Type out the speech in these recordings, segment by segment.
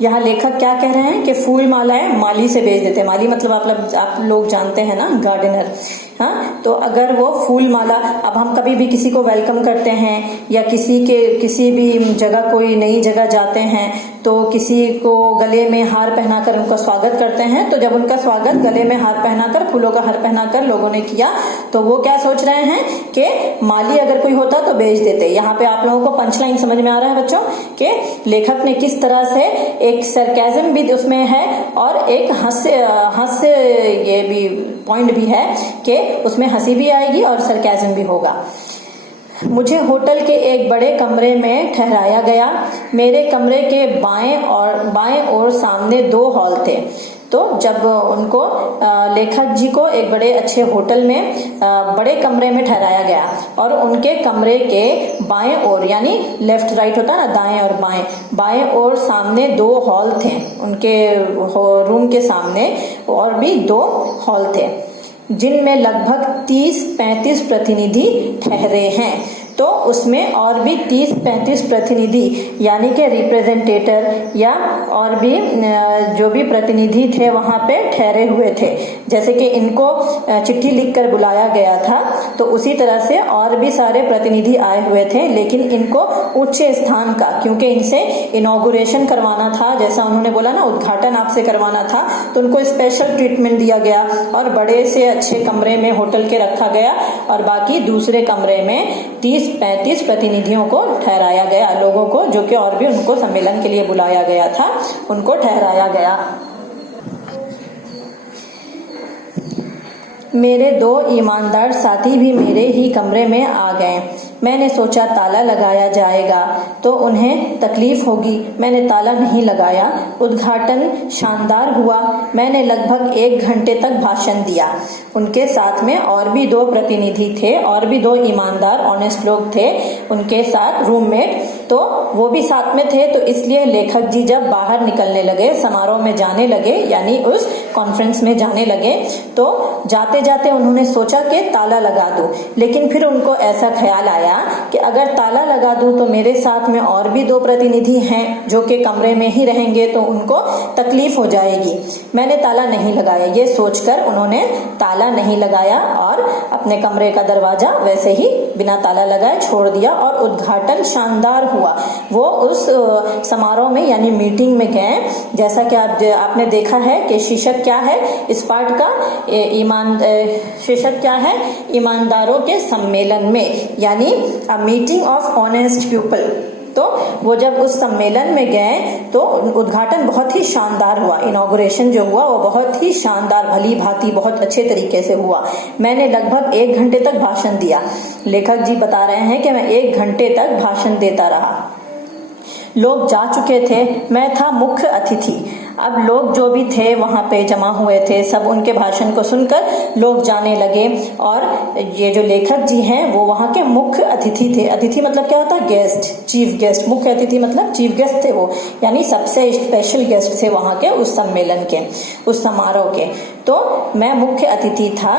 यहाँ लेखक क्या कह रहे हैं कि फूल मालाएं माली से भेज देते हैं। माली मतलब आप लोग जानते हैं ना, गार्डनर। हाँ, तो अगर वो फूल माला, अब हम कभी भी किसी को वेलकम करते हैं या किसी भी जगह, कोई नई जगह जाते हैं तो किसी को गले में हार पहनाकर उनका स्वागत करते हैं। तो जब उनका स्वागत गले में हार पहनाकर, फूलों का हार पहनाकर लोगों ने किया, तो वो क्या सोच रहे हैं कि माली अगर कोई होता तो भेज देते। यहाँ पे आप लोगों को पंच लाइन समझ में आ रहा है बच्चों, कि लेखक ने किस तरह से एक सरकाज़म भी उसमें है और एक हास्य ये भी पॉइंट भी है कि उसमें हंसी भी आएगी और सरकाज़म भी होगा। मुझे होटल के एक बड़े कमरे में ठहराया गया। मेरे कमरे के बाएं और सामने 2 हॉल थे। तो जब उनको लेखक जी को एक बड़े अच्छे होटल में बड़े कमरे में ठहराया गया और उनके कमरे के बाएं ओर, यानी लेफ्ट राइट होता है ना, दाएं और बाएं और सामने 2 हॉल थे। उनके रूम के सामने और भी 2 हॉल थे जिनमें लगभग 30-35 प्रतिनिधि ठहरे हैं। तो उसमें और भी 30-35 प्रतिनिधि यानी कि रिप्रेजेंटेटर या और भी जो भी प्रतिनिधि थे वहां पे ठहरे हुए थे। जैसे कि इनको चिट्ठी लिखकर बुलाया गया था, तो उसी तरह से और भी सारे प्रतिनिधि आए हुए थे, लेकिन इनको उच्च स्थान का, क्योंकि इनसे इनॉग्रेशन करवाना था, जैसा उन्होंने बोला ना, उद्घाटन आपसे करवाना था, तो उनको स्पेशल ट्रीटमेंट दिया गया और बड़े से अच्छे कमरे में होटल के रखा गया और बाकी दूसरे कमरे में 30-35 प्रतिनिधियों को ठहराया गया, लोगों को जो कि और भी उनको सम्मेलन के लिए बुलाया गया था, उनको ठहराया गया। मेरे 2 ईमानदार साथी भी मेरे ही कमरे में आ गए। मैंने सोचा ताला लगाया जाएगा तो उन्हें तकलीफ होगी। मैंने ताला नहीं लगाया। उद्घाटन शानदार हुआ। मैंने लगभग 1 घंटे तक भाषण दिया। उनके साथ में और भी 2 प्रतिनिधि थे और भी 2 ईमानदार ऑनेस्ट लोग थे उनके साथ, रूममेट, तो वो भी साथ में थे। तो इसलिए लेखक जी जब बाहर निकलने लगे, समारोह में जाने लगे, यानी उस कॉन्फ्रेंस में जाने लगे, तो जाते जाते उन्होंने सोचा कि ताला लगा दूं, लेकिन फिर उनको ऐसा ख्याल आया कि अगर ताला लगा दूं तो मेरे साथ में और भी 2 प्रतिनिधि हैं जो कि कमरे में ही रहेंगे तो उनको तकलीफ हो जाएगी। मैंने ताला नहीं लगाया। ये सोचकर उन्होंने ताला नहीं लगाया और अपने कमरे का दरवाजा वैसे ही बिना ताला लगाए छोड़ दिया और उद्घाटन शानदार हुआ। वो उस समारोह में यानी मीटिंग में गए। जैसा कि आपने देखा है कि शीर्षक क्या है इस पाठ का, शीर्षक क्या है, ईमानदारों के सम्मेलन में, यानी a meeting of honest people. तो वो जब उस सम्मेलन में गए तो उद्घाटन बहुत ही शानदार हुआ। इनॉग्रेशन जो हुआ वो बहुत ही शानदार, भली भांति, बहुत अच्छे तरीके से हुआ। मैंने लगभग 1 घंटे तक भाषण दिया। लेखक जी बता रहे हैं कि मैं 1 घंटे तक भाषण देता रहा। लोग जा चुके थे, मैं था मुख्य अतिथि। अब लोग जो भी थे वहां पे जमा हुए थे, सब उनके भाषण को सुनकर लोग जाने लगे और ये जो लेखक जी हैं वो वहां के मुख्य अतिथि थे। अतिथि मतलब क्या होता है, गेस्ट, चीफ गेस्ट। मुख्य अतिथि मतलब चीफ गेस्ट थे वो, यानी सबसे स्पेशल गेस्ट थे वहां के, उस सम्मेलन के, उस समारोह के। तो मैं मुख्य अतिथि था।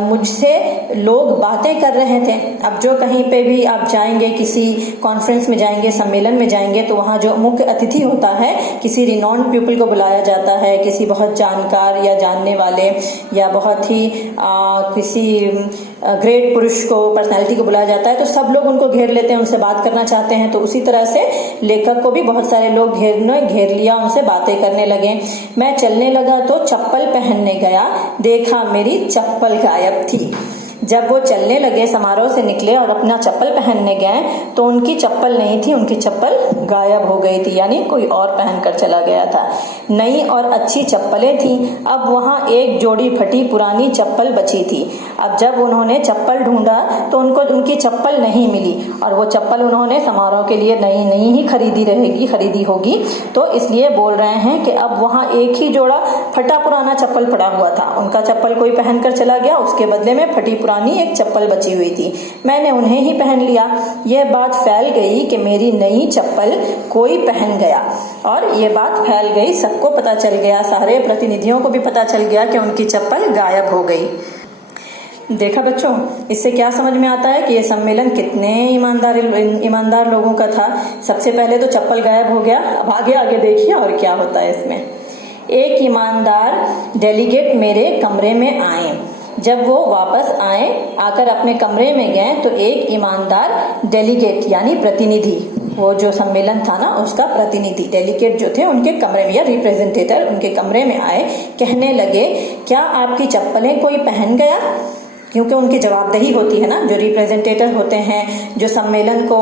मुझसे लोग बातें कर रहे थे। अब जो कहीं पे भी आप जाएंगे, किसी कॉन्फ्रेंस में जाएंगे, सम्मेलन में जाएंगे, तो वहां जो मुख्य अतिथि होता है, किसी रिनॉन्ड पीपल को बुलाया जाता है, किसी बहुत जानकार या जानने वाले या बहुत ही किसी ग्रेट पुरुष को, पर्सनैलिटी को बुलाया जाता है, तो सब लोग उनको घेर लेते हैं, उनसे बात करना चाहते हैं। तो उसी तरह से लेखक को भी बहुत सारे लोग घेर लिया, उनसे बातें करने लगे। मैं चलने लगा तो चप्पल पहनने गया, देखा मेरी चप्पल गायब थी। जब वो चलने लगे, समारोह से निकले और अपना चप्पल पहनने गए तो उनकी चप्पल नहीं थी, उनकी चप्पल गायब हो गई थी, यानी कोई और पहनकर चला गया था। नई और अच्छी चप्पलें थी। अब वहां एक जोड़ी फटी पुरानी चप्पल बची थी। अब जब उन्होंने चप्पल ढूंढा तो उनको उनकी चप्पल नहीं मिली और वो चप्पल उन्होंने समारोह के लिए नई ही खरीदी होगी। तो इसलिए बोल रहे हैं कि अब वहां एक ही जोड़ा फटा पुराना चप्पल पड़ा हुआ था। उनका चप्पल कोई पहनकर चला गया, उसके बदले में फटी पुरानी एक चप्पल बची हुई थी। मैंने उन्हें ही पहन लिया। यह बात फैल गई कि मेरी नई चप्पल कोई पहन गया और ये बात फैल गई, सबको पता चल गया, सारे प्रतिनिधियों को भी पता चल गया कि उनकी चप्पल गायब हो गई। देखा बच्चों, इससे क्या समझ में आता है कि ये सम्मेलन कितने ईमानदार लोगों का था। सबसे पहले तो चप्पल गायब हो गया, अब आगे आगे देखिए और क्या होता है इसमें। एक ईमानदार डेलीगेट मेरे कमरे में आए। जब वो वापस आए, आकर अपने कमरे में गए तो एक ईमानदार डेलीगेट यानी प्रतिनिधि, वो जो सम्मेलन था ना उसका प्रतिनिधि, डेलीगेट जो थे उनके कमरे में या रिप्रेजेंटेटर उनके कमरे में आए। कहने लगे, क्या आपकी चप्पलें कोई पहन गया? क्योंकि उनकी जवाबदेही होती है ना, जो रिप्रेजेंटेटर होते हैं, जो सम्मेलन को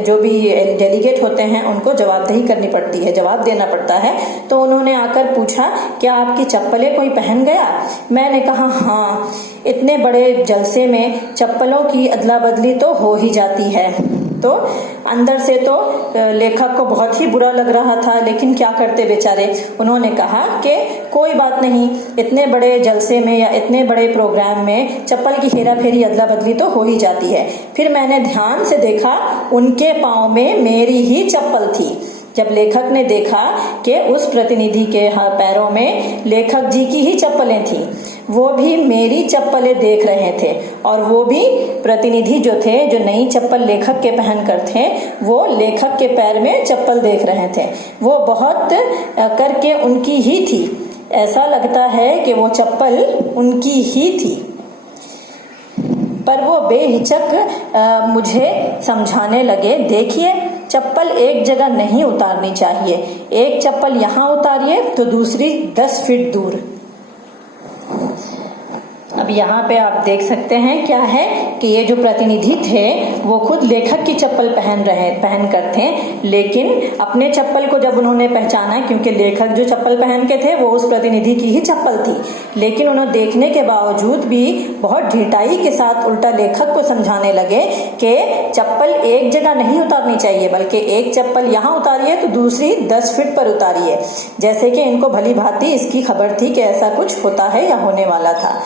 जो भी डेलीगेट होते हैं उनको जवाबदेही करनी पड़ती है, जवाब देना पड़ता है। तो उन्होंने आकर पूछा, क्या आपकी चप्पलें कोई पहन गया? मैंने कहा हाँ, इतने बड़े जलसे में चप्पलों की अदला बदली तो हो ही जाती है। तो अंदर से तो लेखक को बहुत ही बुरा लग रहा था, लेकिन क्या करते बेचारे। उन्होंने कहा कि कोई बात नहीं, इतने बड़े जलसे में या इतने बड़े प्रोग्राम में चप्पल की हेरा फेरी अदला बदली तो हो ही जाती है। फिर मैंने ध्यान से देखा, उनके पाँव में मेरी ही चप्पल थी। जब लेखक ने देखा कि उस प्रतिनिधि के पैरों में लेखक जी की ही चप्पलें थी, वो भी मेरी चप्पलें देख रहे थे, और वो भी प्रतिनिधि जो थे, जो नई चप्पल लेखक के पहन कर थे, वो लेखक के पैर में चप्पल देख रहे थे। वो बहुत करके उनकी ही थी, ऐसा लगता है कि वो चप्पल उनकी ही थी। पर वो बेहिचक मुझे समझाने लगे, देखिए चप्पल एक जगह नहीं उतारनी चाहिए, एक चप्पल यहाँ उतारिए तो दूसरी 10 फीट दूर। अब यहाँ पे आप देख सकते हैं क्या है कि ये जो प्रतिनिधि थे वो खुद लेखक की चप्पल पहन कर थे, लेकिन अपने चप्पल को जब उन्होंने पहचाना, क्योंकि लेखक जो चप्पल पहन के थे वो उस प्रतिनिधि की ही चप्पल थी, लेकिन उन्होंने देखने के बावजूद भी बहुत ढिठाई के साथ उल्टा लेखक को समझाने लगे कि चप्पल एक जगह नहीं उतारनी चाहिए, बल्कि एक चप्पल यहाँ उतारिए तो दूसरी 10 फीट पर उतारिए। जैसे कि इनको भली भांति इसकी खबर थी कि ऐसा कुछ होता है या होने वाला था।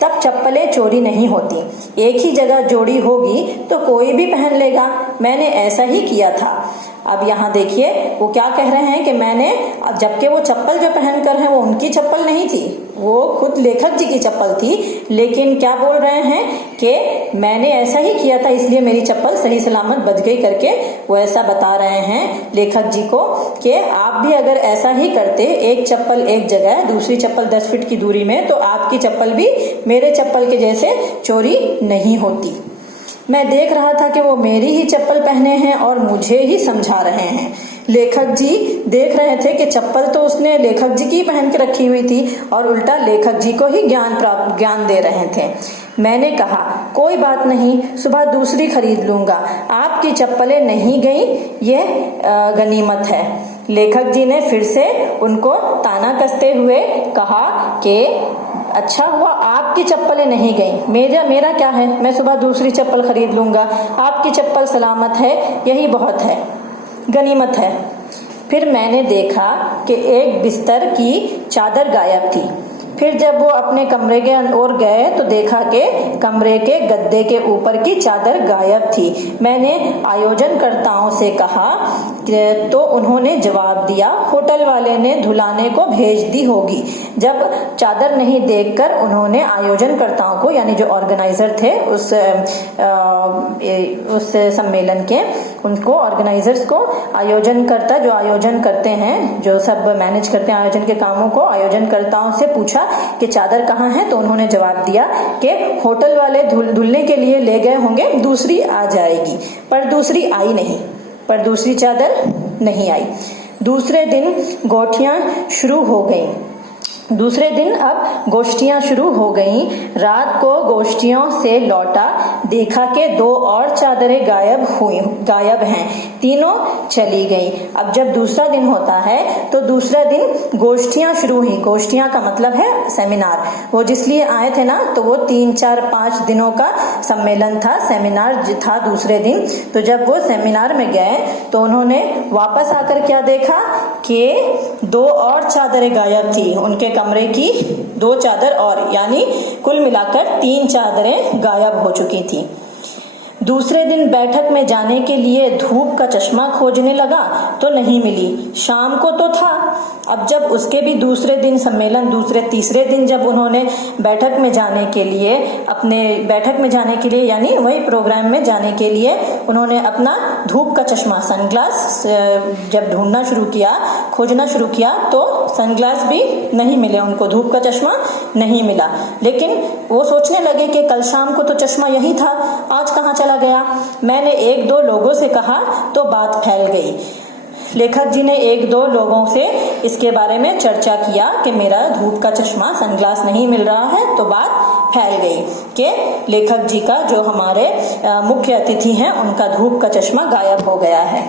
तब चप्पलें चोरी नहीं होती, एक ही जगह जोड़ी होगी तो कोई भी पहन लेगा। मैंने ऐसा ही किया था। अब यहाँ देखिए वो क्या कह रहे हैं कि मैंने, जबकि वो चप्पल जो पहन कर हैं वो उनकी चप्पल नहीं थी, वो खुद लेखक जी की चप्पल थी, लेकिन क्या बोल रहे हैं कि मैंने ऐसा ही किया था इसलिए मेरी चप्पल सही सलामत बच गई करके वो ऐसा बता रहे हैं लेखक जी को कि आप भी अगर ऐसा ही करते, एक चप्पल एक जगह, दूसरी चप्पल 10 फीट की दूरी में, तो आपकी चप्पल भी मेरे चप्पल के जैसे चोरी नहीं होती। मैं देख रहा था कि वो मेरी ही चप्पल पहने हैं और मुझे ही समझा रहे हैं। लेखक जी देख रहे थे कि चप्पल तो उसने लेखक जी की पहन के रखी हुई थी और उल्टा लेखक जी को ही ज्ञान दे रहे थे। मैंने कहा, कोई बात नहीं, सुबह दूसरी खरीद लूंगा, आपकी चप्पलें नहीं गई, ये गनीमत है। लेखक जी ने फिर से उनको ताना कसते हुए कहा कि अच्छा हुआ आपकी चप्पलें नहीं गई, मेरा क्या है, मैं सुबह दूसरी चप्पल खरीद लूंगा, आपकी चप्पल सलामत है, यही बहुत है, गनीमत है। फिर मैंने देखा कि एक बिस्तर की चादर गायब थी। फिर जब वो अपने कमरे के ओर गए तो देखा कि कमरे के गद्दे के ऊपर की चादर गायब थी। मैंने आयोजनकर्ताओं से कहा तो उन्होंने जवाब दिया, होटल वाले ने धुलाने को भेज दी होगी। जब चादर नहीं देखकर उन्होंने आयोजनकर्ताओं को, यानी जो ऑर्गेनाइजर थे उस सम्मेलन के, उनको ऑर्गेनाइजर्स को, आयोजनकर्ता जो आयोजन करते हैं, जो सब मैनेज करते हैं आयोजन के कामों को, आयोजनकर्ताओं से पूछा कि चादर कहाँ है, तो उन्होंने जवाब दिया कि होटल वाले धुलने के लिए ले गए होंगे, दूसरी आ जाएगी। पर दूसरी आई नहीं, पर दूसरी चादर नहीं आई। दूसरे दिन अब गोष्ठियां शुरू हो गईं। रात को गोष्ठियों से लौटा, देखा कि 2 और चादरें गायब हैं, तीनों चली गई। अब जब दूसरा दिन होता है तो दूसरा दिन गोष्ठियां शुरू हुई। गोष्ठियां का मतलब है सेमिनार। वो जिसलिए आए थे ना, तो वो 3, 4, 5 दिनों का सम्मेलन था, सेमिनार था दूसरे दिन। तो जब वो सेमिनार में गए तो उन्होंने वापस आकर क्या देखा कि 2 और चादरें गायब थी, उनके कमरे की 2 चादर और, यानी कुल मिलाकर 3 चादरें गायब हो चुकी थी। दूसरे दिन बैठक में जाने के लिए धूप का चश्मा खोजने लगा तो नहीं मिली। शाम को तो था। अब जब उसके भी दूसरे दिन सम्मेलन, तीसरे दिन जब उन्होंने बैठक में जाने के लिए यानी वही प्रोग्राम में जाने के लिए उन्होंने अपना धूप का चश्मा, सनग्लास जब ढूंढना शुरू किया, खोजना शुरू किया, तो सनग्लास भी नहीं मिले उनको, धूप का चश्मा नहीं मिला। लेकिन वो सोचने लगे कि कल शाम को तो चश्मा यही था, आज कहाँ चला गया। मैंने 1-2 लोगों से कहा तो बात फैल गई। लेखक जी ने 1-2 लोगों से इसके बारे में चर्चा किया कि मेरा धूप का चश्मा, सनग्लास नहीं मिल रहा है, तो बात फैल गई कि लेखक जी का, जो हमारे मुख्य अतिथि हैं, उनका धूप का चश्मा गायब हो गया है।